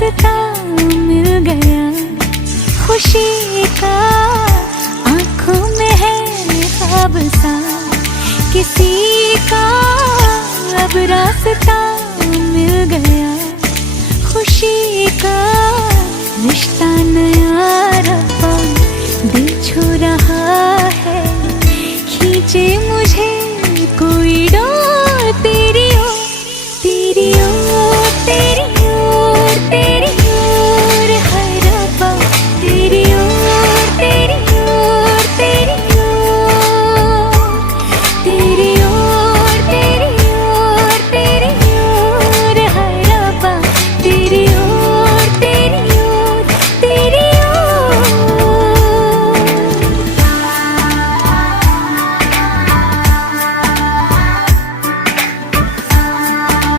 रास्ता मिल गया खुशी का, आंखों में है ख्वाब सा किसी का, अब रास्ता मिल गया खुशी का। रिश्ता नया रब्बा दिल छू रहा है, खींचे मुझे